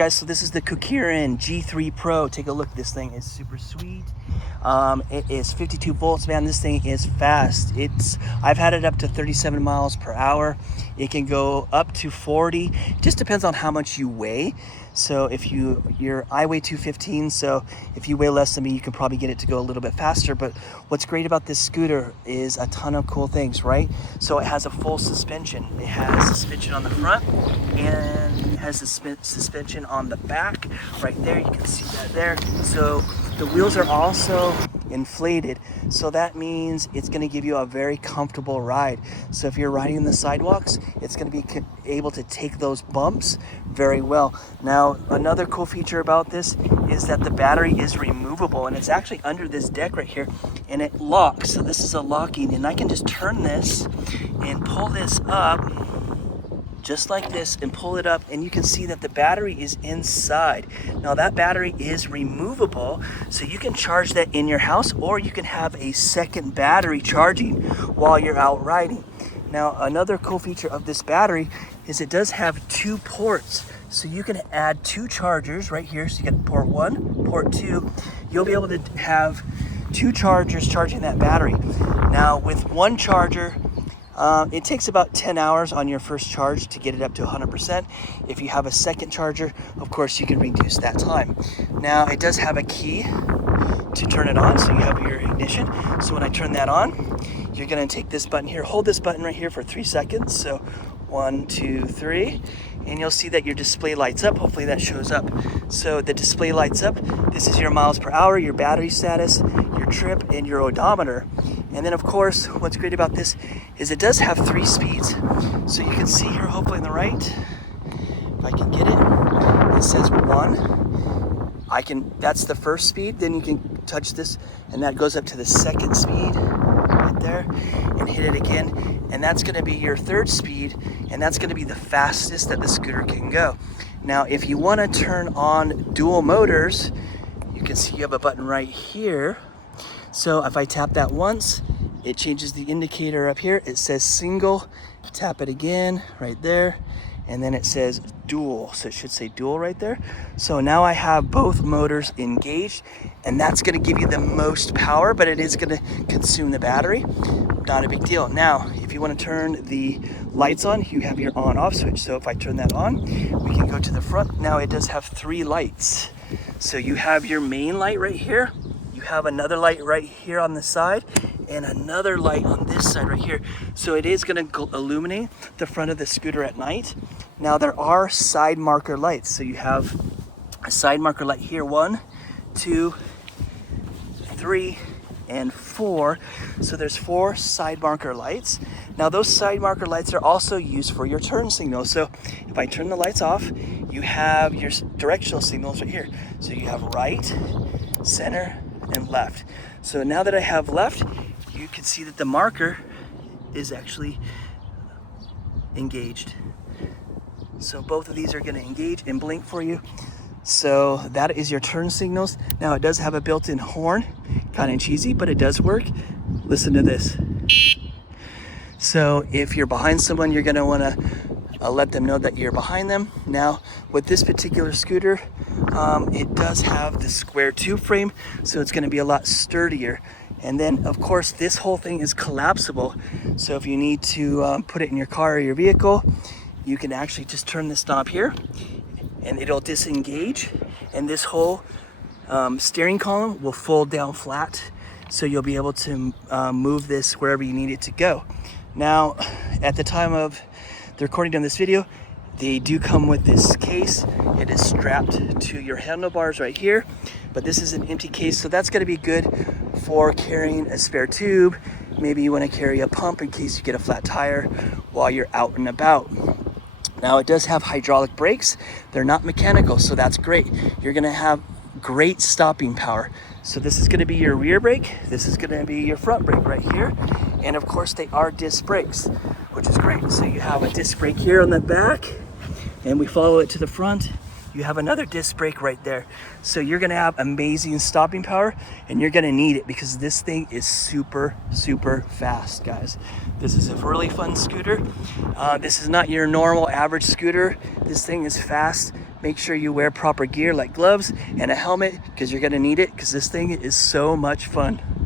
guys, so this is the KuKirin G3PRO. Take a look. This thing is super sweet. It is 52 volts, man. This thing is fast. I've had it up to 37 miles per hour. It can go up to 40. It just depends on how much you weigh. So if I weigh 215, so if you weigh less than me, you can probably get it to go a little bit faster. But what's great about this scooter is a ton of cool things, right? So it has a full suspension. It has suspension on the front and it has suspension on the back right there. You can see that there. So the wheels are also inflated, so that means it's going to give you a very comfortable ride. So if you're riding the sidewalks, it's going to be able to take those bumps very well. Now, another cool feature about this is that the battery is removable, and it's actually under this deck right here, and it locks. So this is a locking, and I can just turn this and pull this up just like this and pull it up, and you can see that the battery is inside. Now that battery is removable, so you can charge that in your house, or you can have a second battery charging while you're out riding. Now another cool feature of this battery is it does have 2 ports, so you can add 2 chargers right here. So you get port 1, port 2. You'll be able to have 2 chargers charging that battery. Now with one charger, it takes about 10 hours on your first charge to get it up to 100%. If you have a second charger, of course, you can reduce that time. Now, it does have a key to turn it on, so you have your ignition. So when I turn that on, you're gonna take this button here, hold this button right here for 3 seconds. So 1, 2, 3, and you'll see that your display lights up. Hopefully that shows up. So the display lights up. This is your miles per hour, your battery status, your trip, and your odometer. And then of course, what's great about this is it does have 3 speeds. So you can see here, hopefully on the right, if I can get it, it says 1. That's the first speed. Then you can touch this and that goes up to the second speed right there, and hit it again. And that's gonna be your 3rd speed, and that's gonna be the fastest that the scooter can go. Now, if you wanna turn on dual motors, you can see you have a button right here. So if I tap that once, it changes the indicator up here. It says single. Tap it again right there, and then it says dual. So it should say dual right there. So now I have both motors engaged, and that's gonna give you the most power, but it is gonna consume the battery. Not a big deal. Now, if you wanna turn the lights on, you have your on-off switch. So if I turn that on, we can go to the front. Now it does have 3 lights. So you have your main light right here. You have another light right here on the side, and another light on this side right here. So it is gonna illuminate the front of the scooter at night. Now there are side marker lights. So you have a side marker light here, 1, 2, 3, and 4. So there's 4 side marker lights. Now those side marker lights are also used for your turn signals. So if I turn the lights off, you have your directional signals right here. So you have right, center, and left. So now that I have left, you can see that the marker is actually engaged. So both of these are going to engage and blink for you. So that is your turn signals. Now it does have a built-in horn, kind of cheesy, but it does work. Listen to this. So if you're behind someone, you're going to want to let them know that you're behind them. Now with this particular scooter, it does have the square tube frame, so it's going to be a lot sturdier. And then of course this whole thing is collapsible, so if you need to put it in your car or your vehicle, you can actually just turn this knob here and it'll disengage, and this whole steering column will fold down flat, so you'll be able to move this wherever you need it to go. Now at the time of the recording of this video, they do come with this case. It is strapped to your handlebars right here, but this is an empty case, so that's going to be good for carrying a spare tube. Maybe you want to carry a pump in case you get a flat tire while you're out and about. Now it does have hydraulic brakes. They're not mechanical, so that's great. You're going to have great stopping power. So this is going to be your rear brake. This is going to be your front brake right here. And of course they are disc brakes, which is great. So you have a disc brake here on the back, and we follow it to the front. You have another disc brake right there. So you're gonna have amazing stopping power, and you're gonna need it because this thing is super, super fast, guys. This is a really fun scooter. This is not your normal average scooter. This thing is fast. Make sure you wear proper gear like gloves and a helmet, because you're gonna need it, because this thing is so much fun.